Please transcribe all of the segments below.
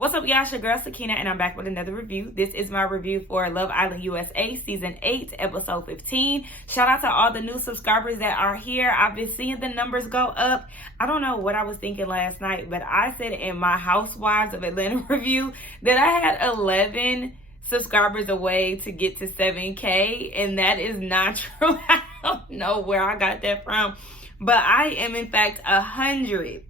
What's up, y'all? It's your girl, Sakina, and I'm back with another review. This is my review for Love Island USA Season 8, Episode 15. Shout out to all the new subscribers that are here. I've been seeing the numbers go up. I don't know what I was thinking last night, but I said in my Housewives of Atlanta review that I had 11 subscribers away to get to 7K, and that is not true. I don't know where I got that from, but I am, in fact, 100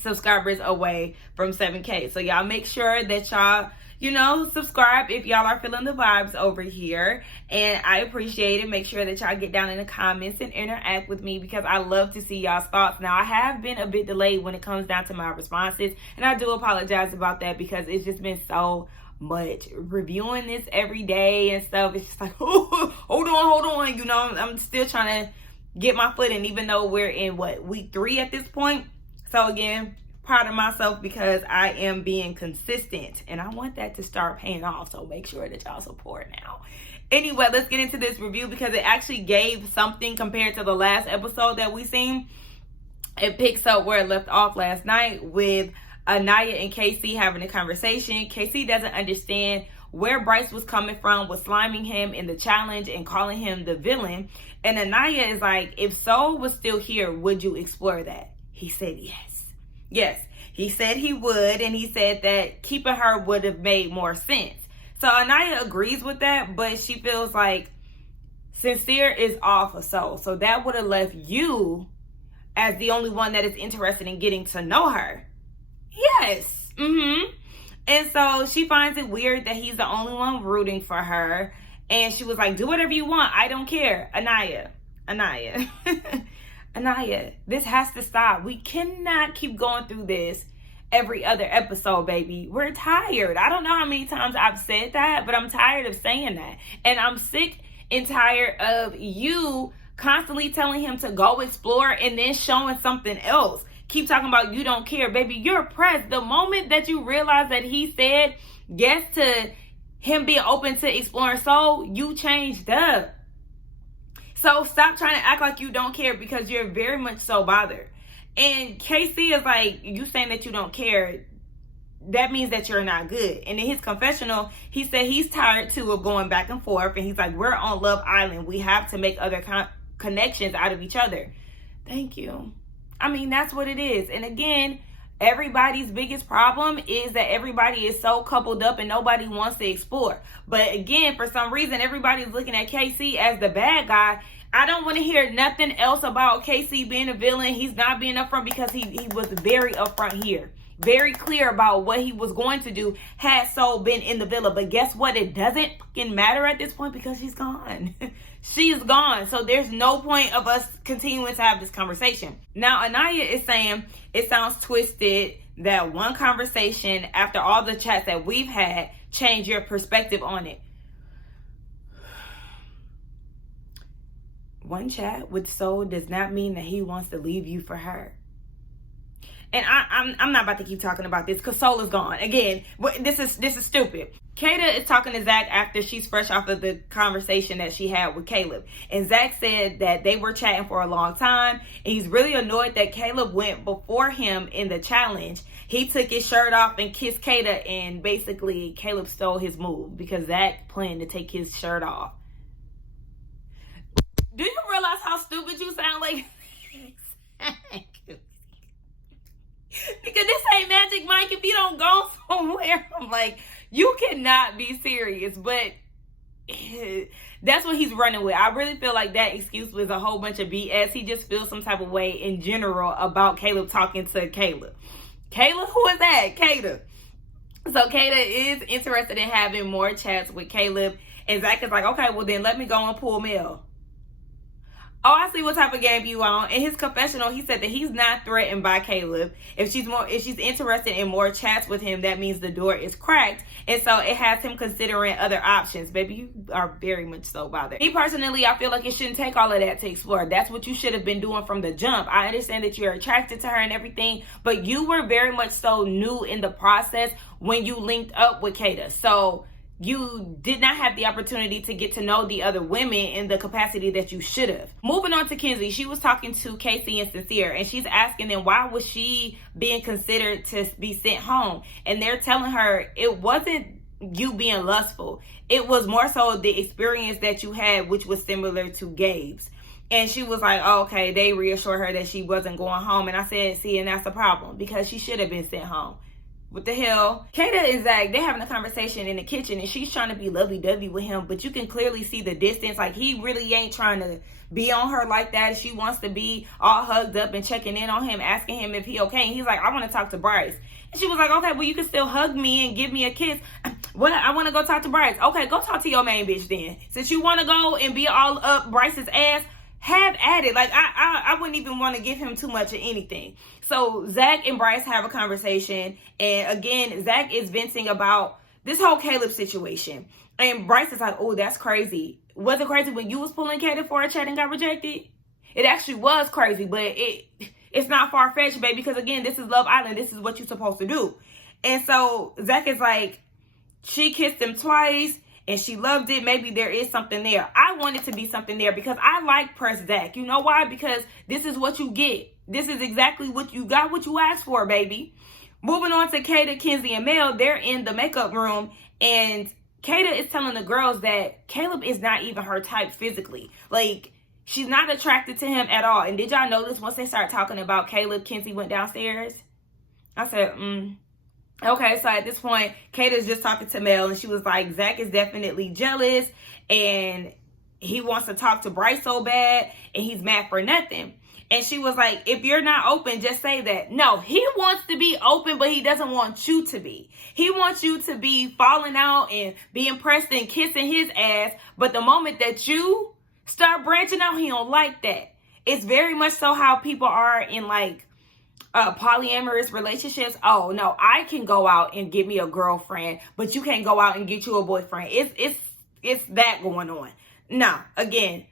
subscribers away from 7K. So y'all make sure that y'all, subscribe if y'all are feeling the vibes over here. And I appreciate it. Make sure that y'all get down in the comments and interact with me because I love to see y'all's thoughts. Now, I have been a bit delayed when it comes down to my responses, and I do apologize about that because it's just been so much reviewing this every day and stuff. It's just like, oh, hold on. I'm still trying to get my foot in, even though we're in week 3 at this point. So again, proud of myself because I am being consistent and I want that to start paying off. So make sure that y'all support now. Anyway, let's get into this review because it actually gave something compared to the last episode that we seen. It picks up where it left off last night with Anaya and KC having a conversation. KC doesn't understand where Bryce was coming from with sliming him in the challenge and calling him the villain. And Anaya is like, if Soul was still here, would you explore that? He said yes. Yes, he said he would, and he said that keeping her would have made more sense. So Anaya agrees with that, but she feels like Sincere is off of Soul. So that would have left you as the only one that is interested in getting to know her. Yes. And so she finds it weird that he's the only one rooting for her. And she was like, do whatever you want. I don't care. Anaya. Anaya, this has to stop. We cannot keep going through this every other episode, baby. We're tired. I don't know how many times I've said that, but I'm tired of saying that. And I'm sick and tired of you constantly telling him to go explore and then showing something else. Keep talking about you don't care, baby. You're pressed. The moment that you realize that he said yes to him being open to exploring Soul, you changed up. So stop trying to act like you don't care because you're very much so bothered. And KC is like, you saying that you don't care, that means that you're not good. And in his confessional, he said he's tired too of going back and forth. And he's like, we're on Love Island. We have to make other connections out of each other. Thank you. I mean, that's what it is. And again, everybody's biggest problem is that everybody is so coupled up and nobody wants to explore. But again, for some reason, everybody's looking at KC as the bad guy. I don't want to hear nothing else about KC being a villain. He's not being upfront because he was very upfront here. Very clear about what he was going to do had Soul been in the villa. But guess what? It doesn't fucking matter at this point because she's gone. She is gone. So there's no point of us continuing to have this conversation. Now, Anaya is saying it sounds twisted that one conversation after all the chats that we've had changed your perspective on it. One chat with Soul does not mean that he wants to leave you for her. And I'm not about to keep talking about this because Soul is gone. Again, this is stupid. Kata is talking to Zach after she's fresh off of the conversation that she had with Caleb. And Zach said that they were chatting for a long time. And he's really annoyed that Caleb went before him in the challenge. He took his shirt off and kissed Kata. And basically, Caleb stole his move because Zach planned to take his shirt off. Do you realize how stupid you sound like? Because this ain't Magic Mike if you don't go somewhere. I'm like, you cannot be serious. But that's what he's running with. I really feel like that excuse was a whole bunch of BS. He just feels some type of way in general about Caleb talking to Caleb. Caleb? Who is that? Kata. So Kata is interested in having more chats with Caleb. And Zach is like, okay, well then let me go and pull Mel. Oh, I see what type of game you on. In his confessional, he said that he's not threatened by Caleb. If she's interested in more chats with him, that means the door is cracked. And so it has him considering other options. Baby, you are very much so bothered. Me personally, I feel like it shouldn't take all of that to explore. That's what you should have been doing from the jump. I understand that you're attracted to her and everything, but you were very much so new in the process when you linked up with Kata. So you did not have the opportunity to get to know the other women in the capacity that you should have. Moving on to Kenzie, she was talking to Casey and Sincere, and she's asking them why was she being considered to be sent home, and they're telling her it wasn't you being lustful, it was more so the experience that you had, which was similar to Gabe's. And she was like, oh, okay, they reassured her that she wasn't going home. And I said, see, and that's the problem, because she should have been sent home. What the hell? Kata and Zach, they're having a conversation in the kitchen, and she's trying to be lovey-dovey with him, but you can clearly see the distance. Like, he really ain't trying to be on her like that. She wants to be all hugged up and checking in on him, asking him if he okay. And he's like, I want to talk to Bryce. And she was like, okay, well, you can still hug me and give me a kiss. Well, I want to go talk to Bryce. Okay, go talk to your main bitch then. Since you want to go and be all up Bryce's ass, have at it. Like, I wouldn't even want to give him too much of anything. So Zach and Bryce have a conversation, and again, Zach is venting about this whole Caleb situation, and Bryce is like, oh, that's crazy. Was it crazy when you was pulling Caleb for a chat and got rejected? It actually was crazy, but it's not far-fetched, baby, because again, this is Love Island. This is what you're supposed to do. And so Zach is like, she kissed him twice and she loved it. Maybe there is something there. I want it to be something there because I like press Zach. You know why? Because this is what you get. This is exactly what you got, what you asked for, baby. Moving on to Kata, Kenzie, and Mel. They're in the makeup room, and Kata is telling the girls that Caleb is not even her type physically. Like, she's not attracted to him at all. And did y'all notice once they started talking about Caleb, Kenzie went downstairs? I said, Okay, so at this point, Kata's just talking to Mel, and she was like, Zach is definitely jealous, and he wants to talk to Bryce so bad, and he's mad for nothing. And she was like, if you're not open, just say that. No, he wants to be open, but he doesn't want you to be. He wants you to be falling out and being pressed and kissing his ass, but the moment that you start branching out, he don't like that. It's very much so how people are in, like, polyamorous relationships. Oh no, I can go out and get me a girlfriend, but you can't go out and get you a boyfriend. It's that going on. No, again,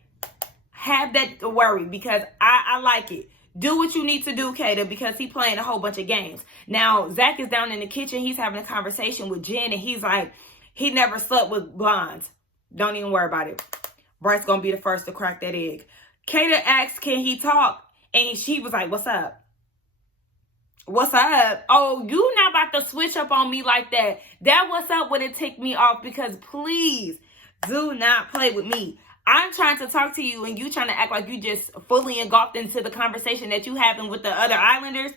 have that worry because I like it. Do what you need to do, Kata, because he's playing a whole bunch of games. Now, Zach is down in the kitchen. He's having a conversation with Jen, and he's like, he never slept with blondes. Don't even worry about it. Bryce gonna be the first to crack that egg. Kata asked, can he talk? And she was like, what's up? What's up? Oh, you not about to switch up on me like that. That what's up would have ticked me off because please do not play with me. I'm trying to talk to you and you trying to act like you just fully engulfed into the conversation that you having with the other Islanders.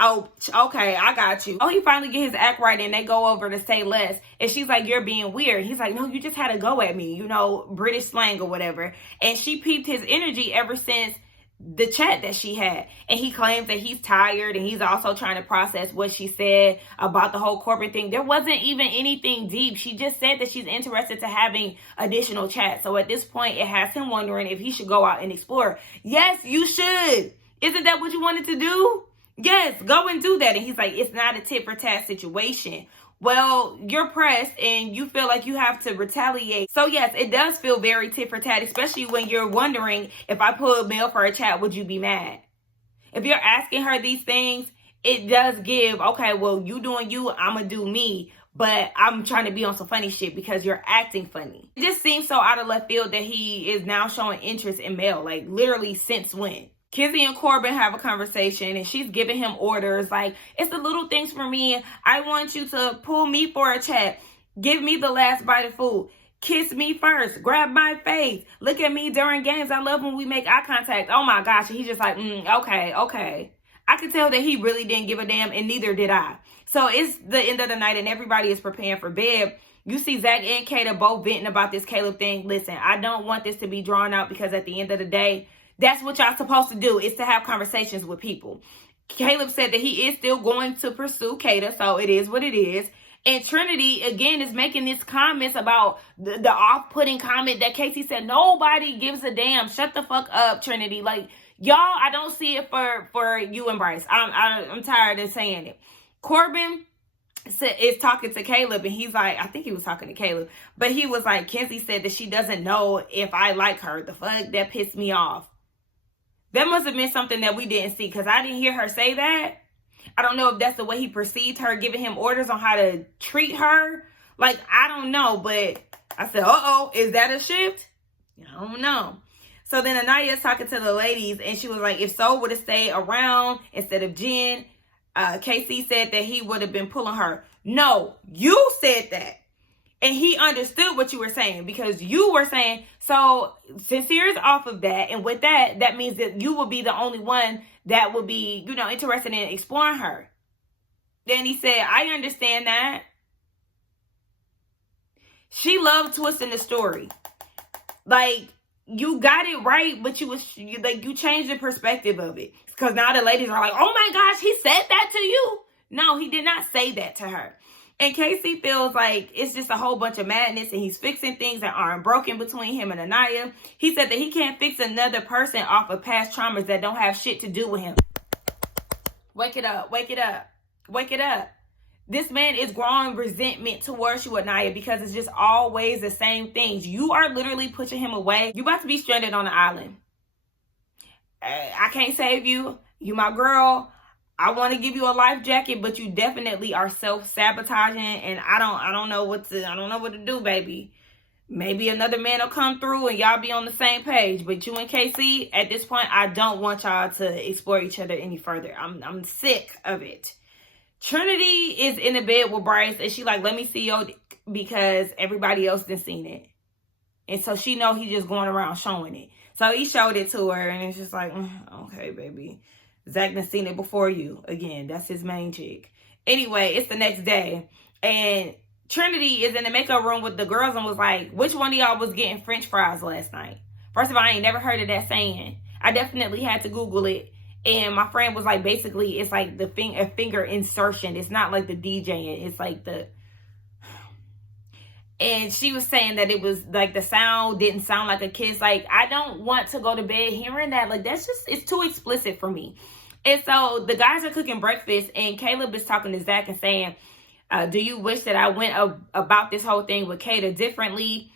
Oh, okay, I got you. Oh, he finally get his act right and they go over to say less. And she's like, you're being weird. He's like, no, you just had to go at me, you know, British slang or whatever. And she peeped his energy ever since the chat that she had, and he claims that he's tired and he's also trying to process what she said about the whole Corbin thing. There wasn't even anything deep. She just said that she's interested to having additional chat. So at this point, it has him wondering if he should go out and explore. Yes, you should. Isn't that what you wanted to do? Yes, go and do that. And he's like, it's not a tit for tat situation. Well, you're pressed and you feel like you have to retaliate. So yes, it does feel very tit for tat, especially when you're wondering, if I pull Mel for a chat, would you be mad? If you're asking her these things, it does give, okay, well, you doing you, I'm gonna do me, but I'm trying to be on some funny shit because you're acting funny. It just seems so out of left field that he is now showing interest in Mel, like literally since when? Kenzie and Corbin have a conversation and she's giving him orders like, it's the little things for me. I want you to pull me for a chat. Give me the last bite of food. Kiss me first. Grab my face. Look at me during games. I love when we make eye contact. Oh my gosh. And he's just like, okay. I could tell that he really didn't give a damn and neither did I. So it's the end of the night and everybody is preparing for bed. You see Zach and Kata both venting about this Caleb thing. Listen, I don't want this to be drawn out because at the end of the day, that's what y'all supposed to do, is to have conversations with people. Caleb said that he is still going to pursue Kata, so it is what it is. And Trinity, again, is making these comments about the off-putting comment that Casey said, nobody gives a damn. Shut the fuck up, Trinity. Like, y'all, I don't see it for you and Bryce. I'm tired of saying it. Corbin is talking to Caleb, and he's like, I think he was talking to Caleb, but he was like, Kenzie said that she doesn't know if I like her. The fuck? That pissed me off. That must have been something that we didn't see because I didn't hear her say that. I don't know if that's the way he perceived her, giving him orders on how to treat her. Like, I don't know, but I said, uh-oh, is that a shift? I don't know. So then Anaya is talking to the ladies, and she was like, if Soul would have stayed around instead of Jen, KC said that he would have been pulling her. No, you said that. And he understood what you were saying, because you were saying, so Sincere is off of that. And with that, that means that you will be the only one that would be, you know, interested in exploring her. Then he said, I understand that. She loved twisting the story. Like, you got it right, but you changed the perspective of it. Because now the ladies are like, oh my gosh, he said that to you. No, he did not say that to her. And Casey feels like it's just a whole bunch of madness, and he's fixing things that aren't broken between him and Anaya. He said that he can't fix another person off of past traumas that don't have shit to do with him. Wake it up, wake it up, wake it up. This man is growing resentment towards you, Anaya, because it's just always the same things. You are literally pushing him away. You about to be stranded on an island. I can't save you. You my girl. I want to give you a life jacket, but you definitely are self-sabotaging, and I don't know what to do, baby. Maybe another man will come through and y'all be on the same page. But you and KC, at this point, I don't want y'all to explore each other any further. I'm sick of it. Trinity is in the bed with Bryce, and she like, let me see your dick, because everybody else done seen it. And so she know he just going around showing it. So he showed it to her, and it's just like, okay, baby. Zach done seen it before you. Again, that's his main chick. Anyway, it's the next day, and Trinity is in the makeup room with the girls and was like, which one of y'all was getting French fries last night? First of all, I ain't never heard of that saying. I definitely had to Google it. And my friend was like, basically, it's like a finger insertion. It's not like the DJing. It's like the... And she was saying that it was like the sound didn't sound like a kiss. Like, I don't want to go to bed hearing that. Like, that's just, it's too explicit for me. And so the guys are cooking breakfast, and Caleb is talking to Zach and saying, do you wish that I went about this whole thing with Kata differently?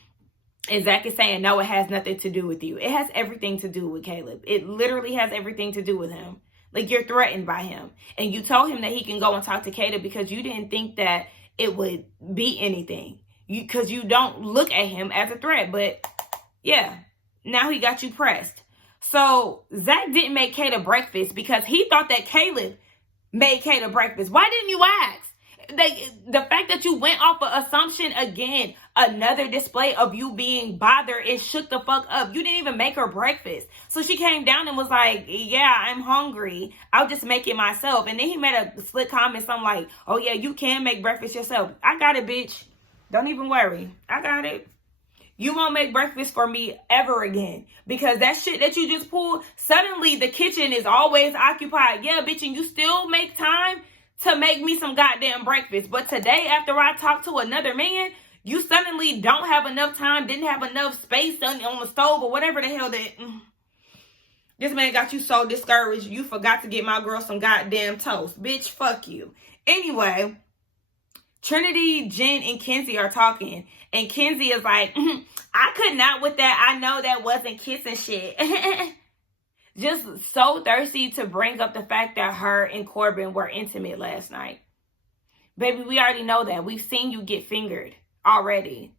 And Zach is saying, no, it has nothing to do with you. It has everything to do with Caleb. It literally has everything to do with him. Like, you're threatened by him. And you told him that he can go and talk to Kata because you didn't think that it would be anything. Because you don't look at him as a threat. But, yeah, now he got you pressed. So, Zach didn't make Kata breakfast because he thought that Caleb made Kata breakfast. Why didn't you ask? The fact that you went off of assumption, again, another display of you being bothered and shook the fuck up. You didn't even make her breakfast. So she came down and was like, yeah, I'm hungry. I'll just make it myself. And then he made a slick comment, something like, oh yeah, you can make breakfast yourself. I got it, bitch. Don't even worry. I got it. You won't make breakfast for me ever again. Because that shit that you just pulled, suddenly the kitchen is always occupied. Yeah, bitch, and you still make time to make me some goddamn breakfast. But today, after I talked to another man, you suddenly don't have enough time, didn't have enough space on the stove or whatever the hell that... This man got you so discouraged, you forgot to get my girl some goddamn toast. Bitch, fuck you. Anyway... Trinity, Jen, and Kenzie are talking. And Kenzie is like, I could not with that. I know that wasn't kissing shit. Just so thirsty to bring up the fact that her and Corbin were intimate last night. Baby, we already know that. We've seen you get fingered already.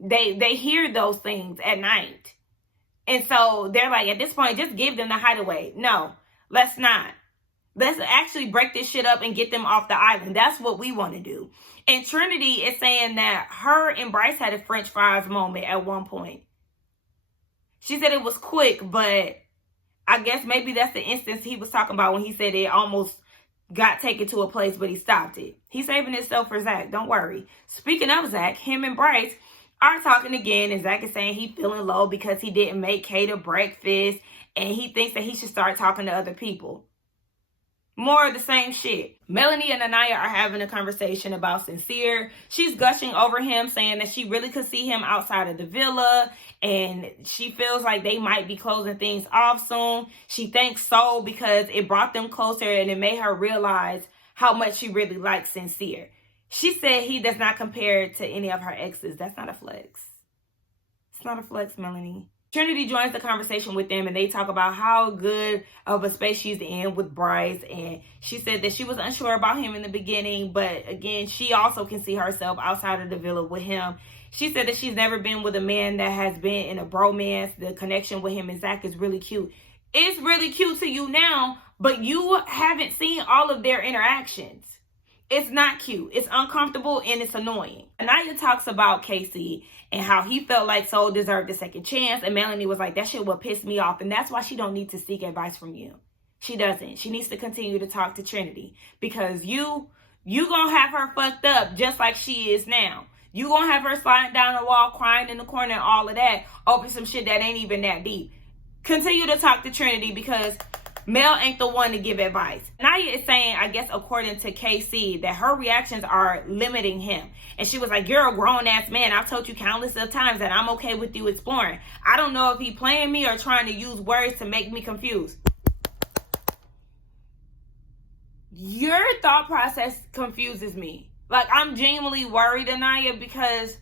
They hear those things at night. And so they're like, at this point, just give them the hideaway. No, let's not. Let's actually break this shit up and get them off the island. That's what we want to do. And Trinity is saying that her and Bryce had a French fries moment at one point. She said it was quick, but I guess maybe that's the instance he was talking about when he said it almost got taken to a place, but he stopped it. He's saving himself for Zach. Don't worry. Speaking of Zach, him and Bryce are talking again, and Zach is saying he's feeling low because he didn't make Kata breakfast, and he thinks that he should start talking to other people. More of the same shit. Melanie and Anaya are having a conversation about Sincere. She's gushing over him, saying that she really could see him outside of the villa, and she feels like they might be closing things off soon. She thanks Soul because it brought them closer and it made her realize how much she really likes Sincere. She said he does not compare to any of her exes. That's not a flex. It's not a flex, Melanie. Trinity joins the conversation with them, and they talk about how good of a space she's in with Bryce. And she said that she was unsure about him in the beginning, but again, she also can see herself outside of the villa with him. She said that she's never been with a man that has been in a bromance. The connection with him and Zach is really cute. It's really cute to you now, but you haven't seen all of their interactions. It's not cute. It's uncomfortable and it's annoying. Anaya talks about Casey and how he felt like Soul deserved a second chance. And Melanie was like, that shit would piss me off. And that's why she don't need to seek advice from you. She doesn't. She needs to continue to talk to Trinity. Because you gonna have her fucked up just like she is now. You gonna have her sliding down the wall, crying in the corner and all of that over some shit that ain't even that deep. Continue to talk to Trinity because Mel ain't the one to give advice. Naya is saying, I guess according to KC, that her reactions are limiting him. And she was like, you're a grown-ass man. I've told you countless of times that I'm okay with you exploring. I don't know if he playing me or trying to use words to make me confused. Your thought process confuses me. Like, I'm genuinely worried, Anaya, because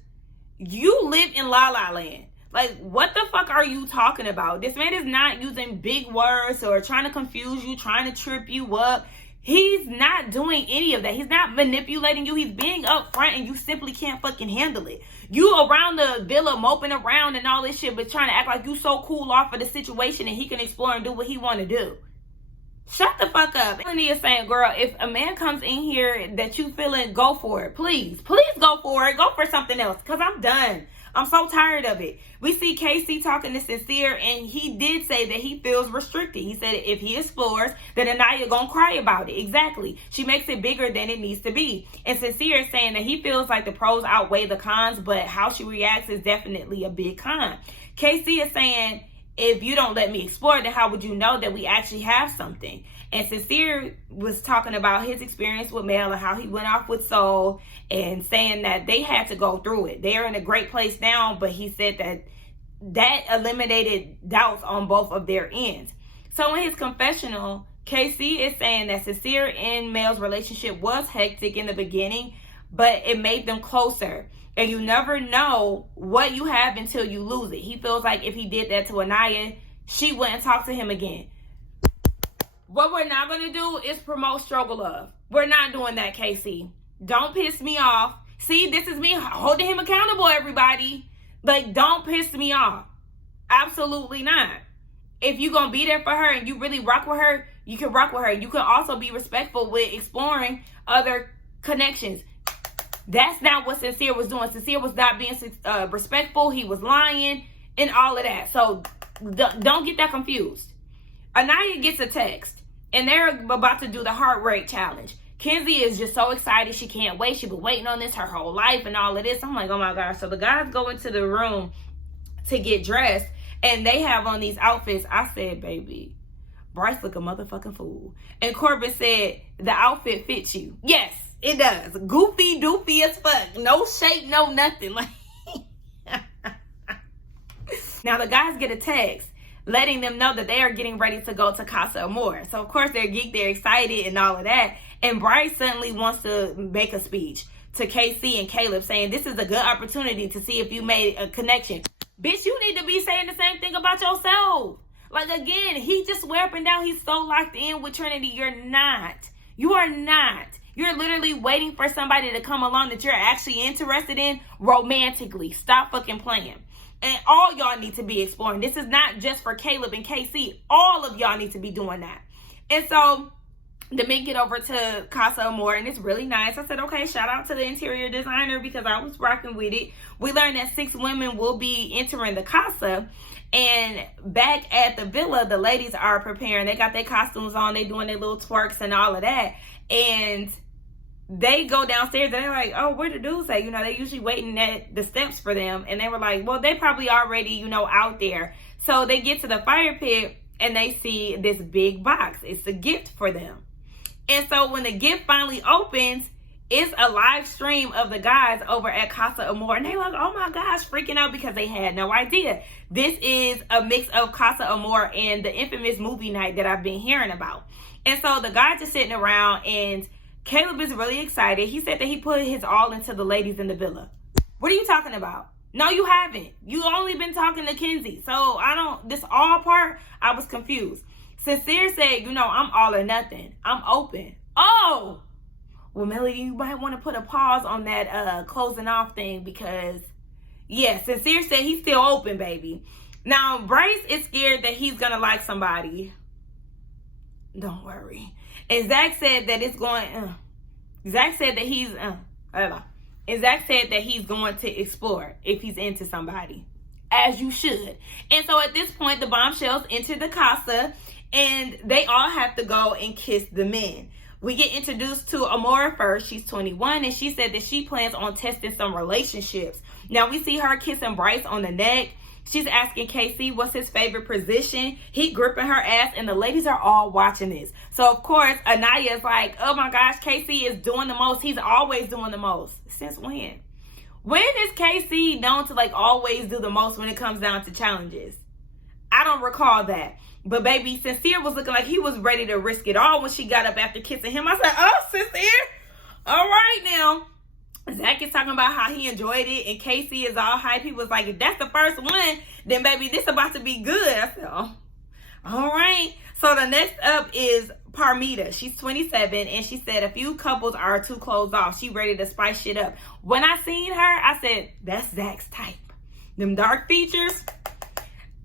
you live in La La Land. Like, what the fuck are you talking about? This man is not using big words or trying to confuse you, trying to trip you up. He's not doing any of that. He's not manipulating you. He's being upfront and you simply can't fucking handle it. You around the villa moping around and all this shit, but trying to act like you so cool off of the situation and he can explore and do what he want to do. Shut the fuck up. Melanie is saying, girl, if a man comes in here that you feeling, go for it. Please go for it. Go for something else because I'm done. I'm so tired of it. We see Casey talking to Sincere, and he did say that he feels restricted. He said if he explores, then Anaya gonna cry about it. Exactly. She makes it bigger than it needs to be. And Sincere is saying that he feels like the pros outweigh the cons, but how she reacts is definitely a big con. Casey is saying, if you don't let me explore, then how would you know that we actually have something? And Sincere was talking about his experience with Mel and how he went off with Soul and saying that they had to go through it. They're in a great place now, but he said that eliminated doubts on both of their ends. So in his confessional, KC is saying that Sincere and Mel's relationship was hectic in the beginning, but it made them closer. And you never know what you have until you lose it. He feels like if he did that to Anaya, she wouldn't talk to him again. What we're not going to do is promote struggle love. We're not doing that, Casey. Don't piss me off. See, this is me holding him accountable, everybody. Like, don't piss me off. Absolutely not. If you're going to be there for her and you really rock with her, you can rock with her. You can also be respectful with exploring other connections. That's not what Sincere was doing. Sincere was not being respectful. He was lying and all of that. So don't get that confused. Anaya gets a text and they're about to do the heart rate challenge. Kenzie is just so excited. She can't wait. She's been waiting on this her whole life and all of this. I'm like, oh my gosh. So the guys go into the room to get dressed and they have on these outfits. I said, baby, Bryce look a motherfucking fool. And Corbin said, the outfit fits you. Yes, it does. Goofy, doofy as fuck. No shape, no nothing. Like, now the guys get a text letting them know that they are getting ready to go to Casa Amor. So of course they're geeked, they're excited and all of that. And Bryce suddenly wants to make a speech to KC and Caleb saying this is a good opportunity to see if you made a connection. Bitch, you need to be saying the same thing about yourself. Like, again, he just swear up and down he's so locked in with Trinity. You're not. You are not. You're literally waiting for somebody to come along that you're actually interested in romantically. Stop fucking playing. And all y'all need to be exploring. This is not just for Caleb and KC. All of y'all need to be doing that. And so the men get over to Casa Amor and it's really nice. I said, okay, shout out to the interior designer because I was rocking with it. We learned that 6 women will be entering the Casa. And back at the villa, the ladies are preparing. They got their costumes on. They doing their little twerks and all of that. And they go downstairs and they're like, oh, where the dudes at? You know, they usually waiting at the steps for them. And they were like, well, they probably already, you know, out there. So they get to the fire pit and they see this big box. It's a gift for them. And so when the gift finally opens, it's a live stream of the guys over at Casa Amor. And they're like, oh my gosh, freaking out because they had no idea. This is a mix of Casa Amor and the infamous movie night that I've been hearing about. And so the guys are sitting around and Caleb is really excited. He said that he put his all into the ladies in the villa. What are you talking about? No, you haven't. You only been talking to Kenzie. So this all part, I was confused. Sincere said, I'm all or nothing. I'm open. Oh! Well, Melody, you might want to put a pause on that closing off thing because, yeah, Sincere said he's still open, baby. Now, Bryce is scared that he's going to like somebody. Don't worry. And Zach said that it's going, Zach said that he's, and Zach said that he's going to explore if he's into somebody, as you should. And so at this point, the bombshells enter the Casa, and they all have to go and kiss the men. We get introduced to Amora first. She's 21, and she said that she plans on testing some relationships. Now, we see her kissing Bryce on the neck. She's asking KC what's his favorite position. He gripping her ass, and the ladies are all watching this. So, of course, Anaya's like, oh my gosh, KC is doing the most. He's always doing the most. Since when? When is KC known to, always do the most when it comes down to challenges? I don't recall that. But, baby, Sincere was looking like he was ready to risk it all when she got up after kissing him. I said, oh, Sincere. All right, now. Zach is talking about how he enjoyed it, and Casey is all hype. He was like, if that's the first one, then baby, this about to be good. I said, oh, all right. So the next up is Parmita. She's 27, and she said a few couples are too closed off. She ready to spice shit up. When I seen her, I said, that's Zach's type. Them dark features,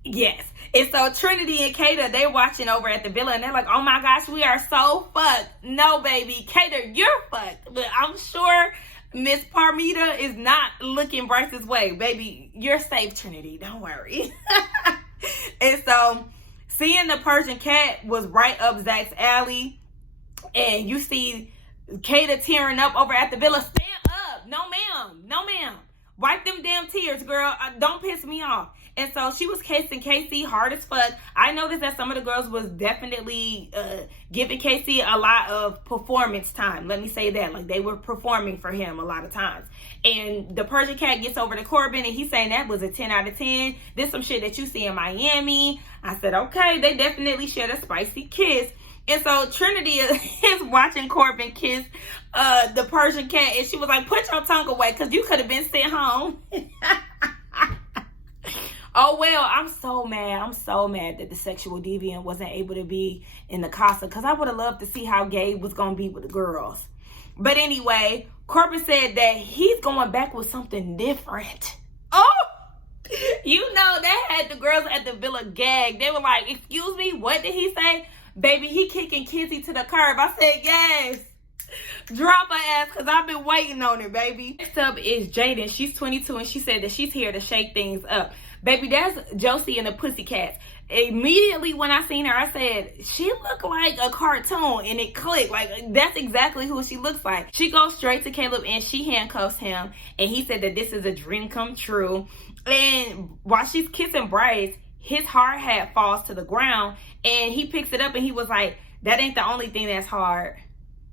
yes. And so Trinity and Kata, they're watching over at the villa, and they're like, oh my gosh, we are so fucked. No, baby, Kata, you're fucked. But I'm sure Miss Parmita is not looking Bryce's way. Baby, you're safe, Trinity. Don't worry. And so, seeing the Persian cat was right up Zach's alley. And you see Kata tearing up over at the villa. Stand up. No, ma'am. No, ma'am. Wipe them damn tears, girl. Don't piss me off. And so she was kissing Casey hard as fuck. I noticed that some of the girls was definitely giving Casey a lot of performance time. Let me say that. Like, they were performing for him a lot of times. And the Persian cat gets over to Corbin, and he's saying that was a 10 out of 10. This some shit that you see in Miami. I said, okay, they definitely shared a spicy kiss. And so Trinity is watching Corbin kiss the Persian cat, and she was like, put your tongue away, because you could have been sent home. Oh, well, I'm so mad. I'm so mad that the sexual deviant wasn't able to be in the Casa, because I would have loved to see how Gabe was going to be with the girls. But anyway, Corbin said that he's going back with something different. Oh, you know, that had the girls at the villa gagged. They were like, excuse me, what did he say? Baby, he kicking Kizzy to the curb. I said, yes. Drop her ass, because I've been waiting on her, baby. Next up is Jaden. She's 22, and she said that she's here to shake things up. Baby, that's Josie and the Pussycats. Immediately when I seen her, I said, she looked like a cartoon, and it clicked. Like, that's exactly who she looks like. She goes straight to Caleb, and she handcuffs him, and he said that this is a dream come true. And while she's kissing Bryce, his hard hat falls to the ground, and he picks it up, and he was like, that ain't the only thing that's hard.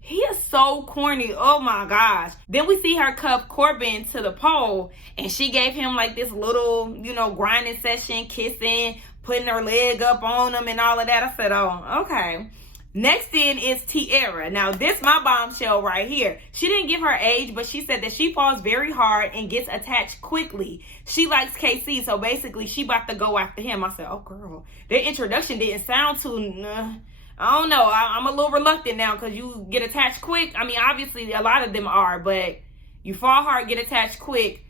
He is so corny. Oh my gosh. Then we see her cuff Corbin to the pole, and she gave him like this little, you know, grinding session, kissing, putting her leg up on him and all of that. I said, oh, okay. Next in is Tiara. Now, this my bombshell right here. She didn't give her age, but she said that she falls very hard and gets attached quickly. She likes KC, so basically she about to go after him. I said, oh, girl. Their introduction didn't sound too... I don't know. I'm a little reluctant now because you get attached quick. I mean, obviously, a lot of them are, but you fall hard, get attached quick.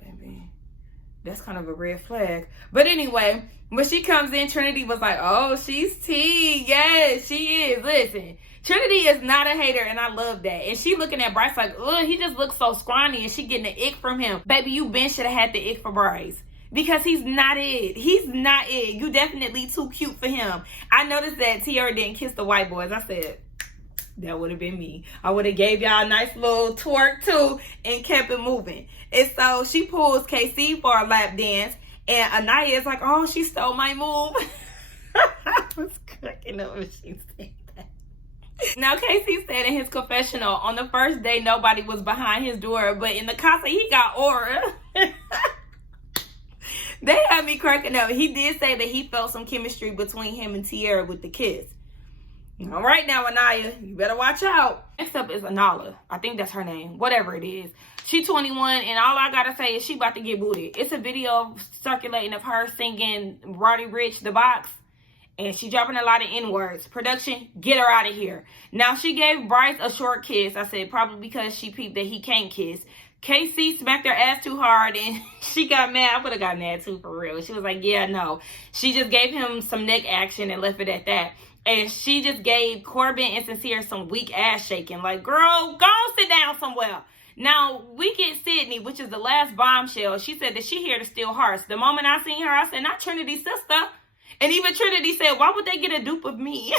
Baby, that's kind of a red flag. But anyway, when she comes in, Trinity was like, oh, she's T. Yes, she is. Listen, Trinity is not a hater, and I love that. And she looking at Bryce like, ugh, he just looks so scrawny, and she getting the ick from him. Baby, you been should have had the ick for Bryce. Because he's not it. He's not it. You definitely too cute for him. I noticed that Tiara didn't kiss the white boys. I said, that would have been me. I would have gave y'all a nice little twerk too and kept it moving. And so she pulls KC for a lap dance. And Anaya is like, oh, she stole my move. I was cracking up when she said that. Now, Casey said in his confessional, on the first day, nobody was behind his door. But in the Casa, he got aura. They had me cracking up. He did say that he felt some chemistry between him and Tiara with the kiss. All right now, Anaya, you better watch out. Next up is Anala. I think that's her name. Whatever it is. She's 21, and all I gotta say is she about to get booted. It's a video circulating of her singing Roddy Ricch, The Box, and she dropping a lot of N-words. Production, get her out of here. Now, she gave Bryce a short kiss. I said probably because she peeped that he can't kiss. Casey smacked her ass too hard, and she got mad. I would have got mad too, for real. She was like, yeah, no. She just gave him some neck action and left it at that. And she just gave Corbin and Sincere some weak ass shaking. Like, girl, go sit down somewhere. Now, we get Sydney, which is the last bombshell. She said that she here to steal hearts. The moment I seen her, I said, not Trinity's sister. And even Trinity said, why would they get a dupe of me?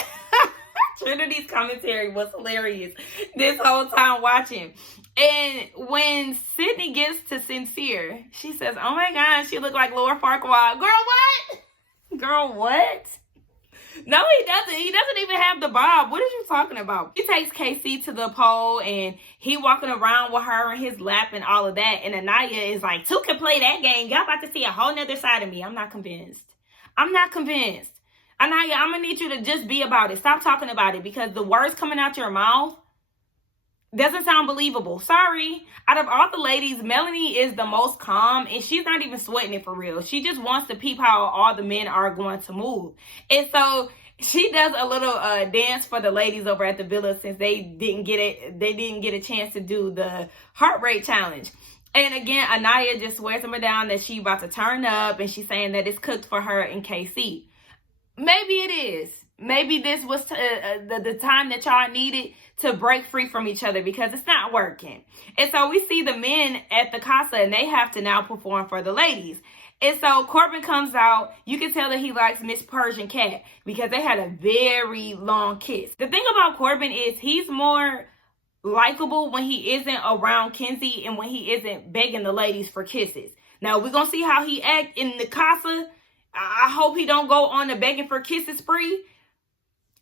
Trinity's commentary was hilarious this whole time watching. And when Sydney gets to Sincere, she says, oh my God, she looked like Laura Farquaad. Girl, what? Girl, what? No, he doesn't. He doesn't even have the bob. What are you talking about? He takes KC to the pole, and he walking around with her in his lap and all of that. And Anaya is like, two can play that game. Y'all about to see a whole nother side of me. I'm not convinced. I'm not convinced. Anaya, I'm going to need you to just be about it. Stop talking about it, because the words coming out your mouth doesn't sound believable. Sorry. Out of all the ladies, Melanie is the most calm, and she's not even sweating it for real. She just wants to peep how all the men are going to move. And so she does a little dance for the ladies over at the villa, since they didn't get a chance to do the heart rate challenge. And again, Anaya just swears them down that she about to turn up, and she's saying that it's cooked for her and KC. Maybe it is. Maybe this was the time that y'all needed to break free from each other, because it's not working. And so we see the men at the Casa, and they have to now perform for the ladies. And so Corbin comes out. You can tell that he likes Miss Persian Cat, because they had a very long kiss. The thing about Corbin is he's more likable when he isn't around Kenzie and when he isn't begging the ladies for kisses. Now, we're going to see how he act in the Casa. I hope he don't go on a begging for kisses spree.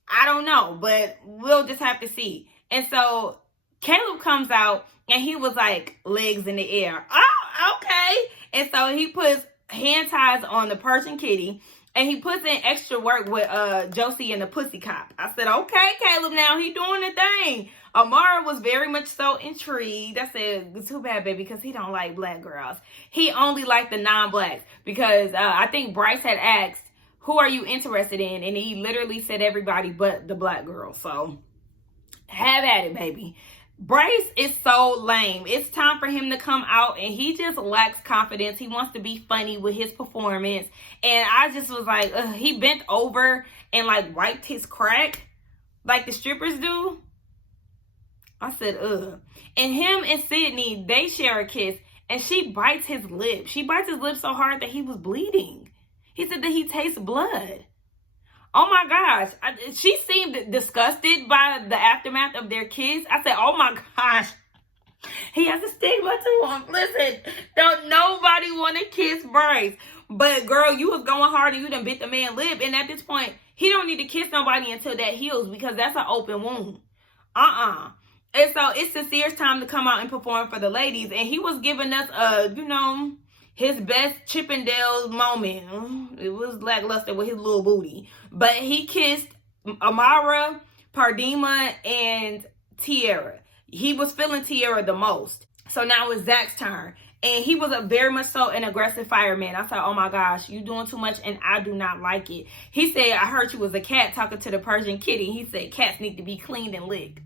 I don't know, but we'll just have to see. And so Caleb comes out, and he was like, legs in the air. Oh, okay. And so he puts hand ties on the Persian kitty, and he puts in extra work with Josie and the pussy cop. I said, okay, Caleb, now he doing the thing. Amara was very much so intrigued. I said, too bad, baby, because he don't like black girls. He only liked the non-blacks, because I think Bryce had asked, who are you interested in? And he literally said everybody but the black girl. So have at it, baby. Bryce is so lame. It's time for him to come out, and he just lacks confidence. He wants to be funny with his performance. And I just was like, ugh. He bent over and like wiped his crack like the strippers do. I said, ugh. And him and Sydney, they share a kiss, and she bites his lip. She bites his lip so hard that he was bleeding. He said that he tastes blood. Oh my gosh. She seemed disgusted by the aftermath of their kiss. I said, oh my gosh. He has a stigma to him. Listen, don't nobody want to kiss Bryce. But girl, you was going hard and you done bit the man's lip. And at this point, he don't need to kiss nobody until that heals, because that's an open wound. And so it's Sincere's time to come out and perform for the ladies. And he was giving us his best Chippendale moment. It was lackluster with his little booty. But he kissed Amara, Pardima, and Tiara. He was feeling Tiara the most. So now it's Zach's turn. And he was very much so an aggressive fireman. I said, oh my gosh, you doing too much, and I do not like it. He said, I heard you was a cat talking to the Persian kitty. He said, cats need to be cleaned and licked.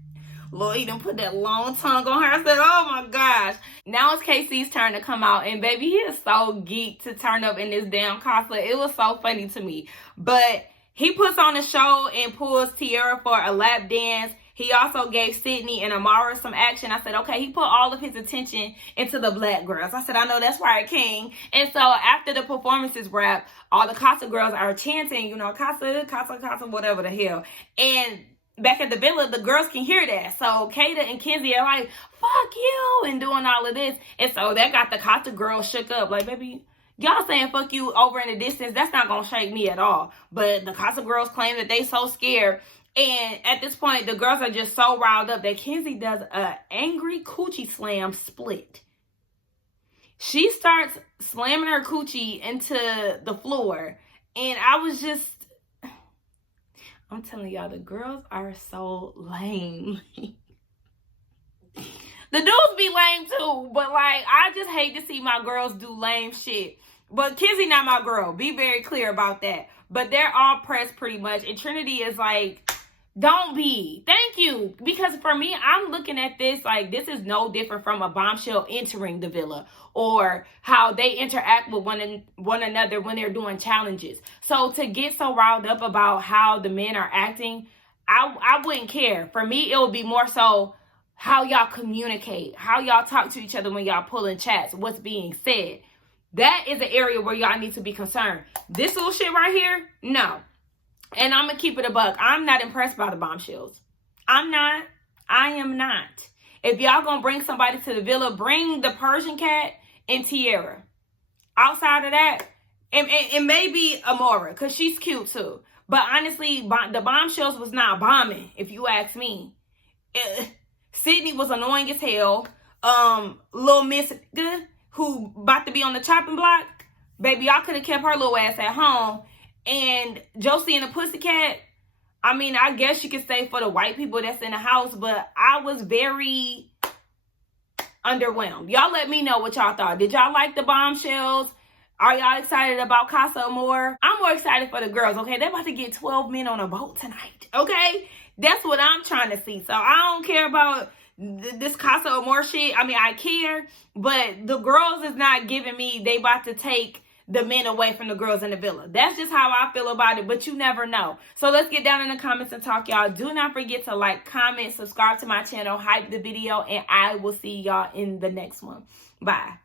Lord, he done put that long tongue on her. I said, oh my gosh. Now it's KC's turn to come out. And baby, he is so geeked to turn up in this damn Casa. It was so funny to me. But he puts on a show and pulls Tiara for a lap dance. He also gave Sydney and Amara some action. I said, okay, he put all of his attention into the black girls. I said, I know that's right, King. And so after the performances wrap, all the Casa girls are chanting, Casa, Casa, Casa, whatever the hell. And back at the villa, the girls can hear that. So Kata and Kenzie are like, fuck you, and doing all of this. And so that got the Casa girls shook up. Like, baby, y'all saying fuck you over in the distance, that's not going to shake me at all. But the Casa girls claim that they so scared. And at this point, the girls are just so riled up that Kenzie does a angry coochie slam split. She starts slamming her coochie into the floor. And I was just, I'm telling y'all, the girls are so lame. The dudes be lame too, but like, I just hate to see my girls do lame shit. But Kizzy not my girl. Be very clear about that. But they're all pressed pretty much. And Trinity is like, don't be. Thank you. Because for me, I'm looking at this like this is no different from a bombshell entering the villa or how they interact with one another when they're doing challenges. So to get so riled up about how the men are acting, I wouldn't care. For me, it would be more so how y'all communicate, how y'all talk to each other when y'all pulling chats, what's being said. That is the area where y'all need to be concerned. This little shit right here, no. And I'm going to keep it a buck. I'm not impressed by the bombshells. I'm not. I am not. If y'all going to bring somebody to the villa, bring the Persian cat and Tiara. Outside of that, and maybe Amora, because she's cute too. But honestly, the bombshells was not bombing, if you ask me. Sydney was annoying as hell. Little Miss who about to be on the chopping block, baby, y'all could have kept her little ass at home. And Josie and the Pussycat, I mean, I guess you could say for the white people that's in the house, but I was very underwhelmed. Y'all let me know what y'all thought. Did y'all like the bombshells? Are y'all excited about Casa more? I'm more excited for the girls, okay? They're about to get 12 men on a boat tonight, okay? That's what I'm trying to see. So I don't care about this Casa Amor shit. I mean, I care, but the girls is not giving me they about to take the men away from the girls in the villa. That's just how I feel about it, but you never know. So let's get down in the comments and talk, y'all. Do not forget to like, comment, subscribe to my channel, hype the video, and I will see y'all in the next one. Bye.